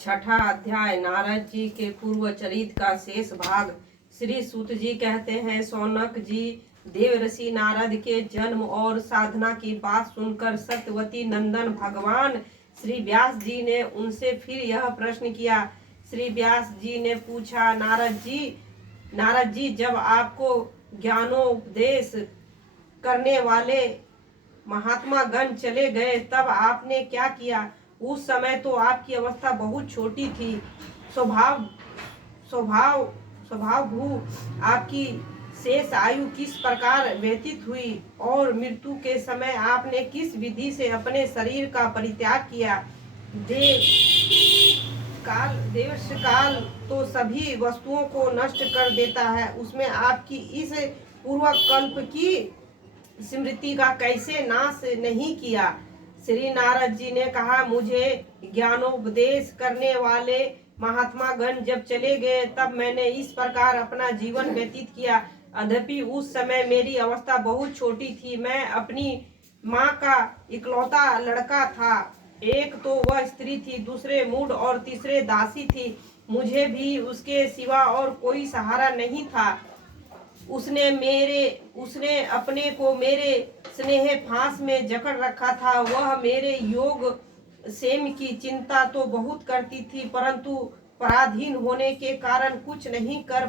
छठा अध्याय नारद जी के पूर्व चरित का शेष भाग। श्री सूत जी कहते हैं, शौनक जी, देवर्षि नारद के जन्म और साधना की बात सुनकर सत्यवती नंदन भगवान श्री व्यास जी ने उनसे फिर यह प्रश्न किया। श्री व्यास जी ने पूछा, नारद जी, जब आपको ज्ञानोपदेश करने वाले महात्मा गण चले गए तब आपने क्या किया? उस समय तो आपकी अवस्था बहुत छोटी थी। स्वभावभू आपकी शेष आयु किस प्रकार व्यतीत हुई और मृत्यु के समय आपने किस विधि से अपने शरीर का परित्याग किया? देश काल तो सभी वस्तुओं को नष्ट कर देता है, उसमें आपकी इस पूर्व कल्प की स्मृति का कैसे नाश नहीं किया? श्री नारद जी ने कहा, मुझे ज्ञानोपदेश करने वाले महात्मा गण जब चले गए तब मैंने इस प्रकार अपना जीवन व्यतीत किया। अद्यपि उस समय मेरी अवस्था बहुत छोटी थी। मैं अपनी माँ का इकलौता लड़का था। एक तो वह स्त्री थी, दूसरे मूढ़ और तीसरे दासी थी। मुझे भी उसके सिवा और कोई सहारा नहीं था। उसने अपने को मेरे स्नेह फांस में जकड़ रखा था। वह मेरे योग क्षेम की चिंता तो बहुत करती थी, परंतु पराधीन होने के कारण कुछ नहीं कर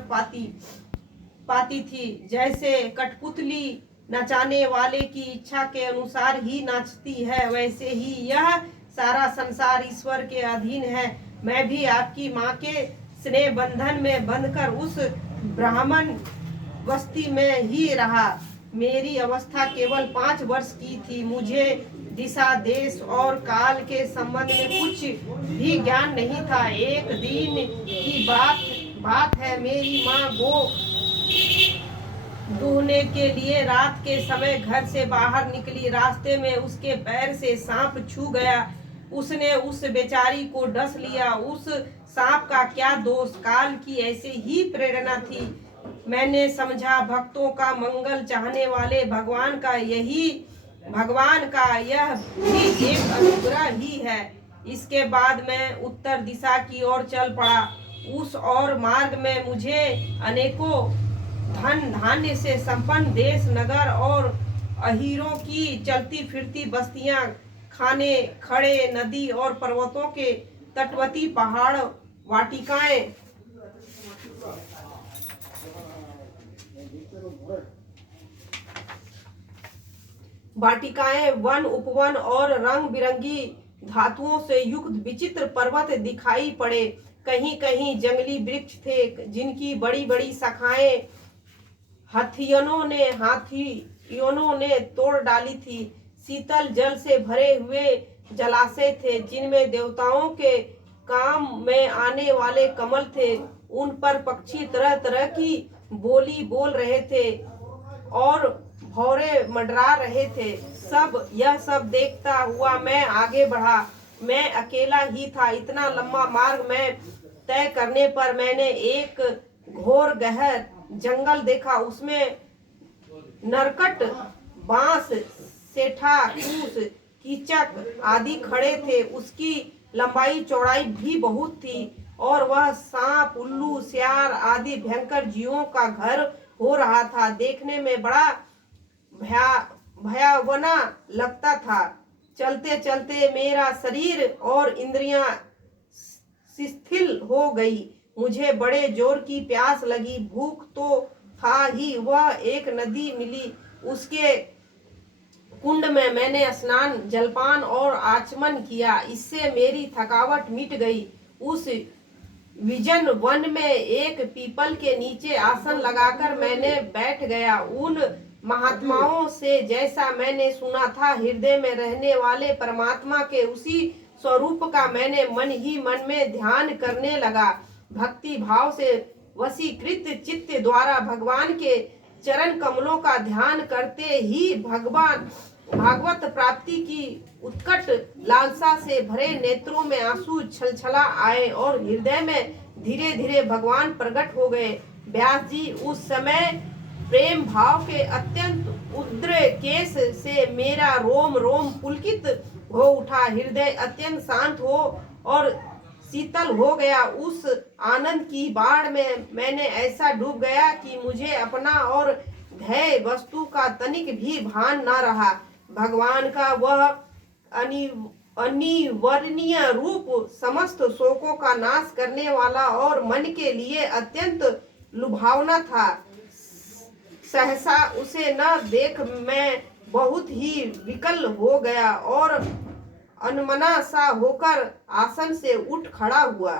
पाती थी। जैसे कठपुतली नचाने वाले की इच्छा के अनुसार ही नाचती है, वैसे ही यह सारा संसार ईश्वर के अधीन है। मैं भी आपकी माँ के स्नेह बंधन में बंधकर उस ब्राह्मण बस्ती में ही रहा। मेरी अवस्था केवल 5 वर्ष की थी। मुझे दिशा, देश और काल के संबंध में कुछ भी ज्ञान नहीं था। एक दिन की बात है, मेरी माँ गो दूहने के लिए रात के समय घर से बाहर निकली। रास्ते में उसके पैर से सांप छू गया। उसने उस बेचारी को डस लिया। उस सांप का क्या दोष? काल की ऐसे ही प्रेरणा थी। मैंने समझा, भक्तों का मंगल चाहने वाले भगवान का यह भी एक अनुग्रह ही है। इसके बाद मैं उत्तर दिशा की ओर चल पड़ा। उस और मार्ग में मुझे अनेकों धन धान्य से संपन्न देश, नगर और अहीरों की चलती फिरती बस्तियां, खाने खड़े, नदी और पर्वतों के तटवर्ती पहाड़, वाटिकाएं, वन उपवन और रंग बिरंगी धातुओं से युक्त विचित्र पर्वत दिखाई पड़े। कहीं कहीं जंगली वृक्ष थे जिनकी बड़ी बड़ी शाखाएं हाथियों ने तोड़ डाली थी। शीतल जल से भरे हुए जलाशय थे जिनमें देवताओं के काम में आने वाले कमल थे। उन पर पक्षी तरह तरह की बोली बोल रहे थे और भौरे मंडरा रहे थे। यह सब देखता हुआ मैं आगे बढ़ा। मैं अकेला ही था। इतना लंबा मार्ग मैं तय करने पर मैंने एक घोर गहर जंगल देखा। उसमें नरकट, बांस, सेठा, कूस, कीचक आदि खड़े थे। उसकी लंबाई चौड़ाई भी बहुत थी और वह सांप, उल्लू, सियार आदि भयंकर जीवों का घर हो रहा था। देखने में बड़ा भयावना लगता था। चलते चलते मेरा शरीर और इंद्रियां शिथिल हो गई। मुझे बड़े जोर की प्यास लगी। भूख तो था ही। वह एक नदी मिली। उसके कुंड में मैंने स्नान, जलपान और आचमन किया। इससे मेरी थकावट मिट गई। उस विजन वन में एक पीपल के नीचे आसन लगाकर मैंने बैठ गया। उन महात्माओं से जैसा मैंने सुना था, हृदय में रहने वाले परमात्मा के उसी स्वरूप का मैंने मन ही मन में ध्यान करने लगा। भक्ति भाव से वशीकृत चित्त द्वारा भगवान के चरण कमलों का ध्यान करते ही भागवत प्राप्ति की उत्कट लालसा से भरे नेत्रों में आंसू छलछला आए और हृदय में धीरे धीरे भगवान प्रकट हो गए। व्यास जी, उस समय प्रेम भाव के अत्यंत उद्रेकेश से मेरा रोम रोम पुलकित हो उठा। हृदय अत्यंत शांत हो और शीतल हो गया। उस आनंद की बाढ़ में मैंने ऐसा डूब गया कि मुझे अपना और ध्येय वस्तु का तनिक भी भान न रहा। भगवान का वह अनिवर्णनीय रूप समस्त शोकों का नाश करने वाला और मन के लिए अत्यंत लुभावना था। सहसा उसे न देख मैं बहुत ही विकल हो गया और अनमना सा होकर आसन से उठ खड़ा हुआ।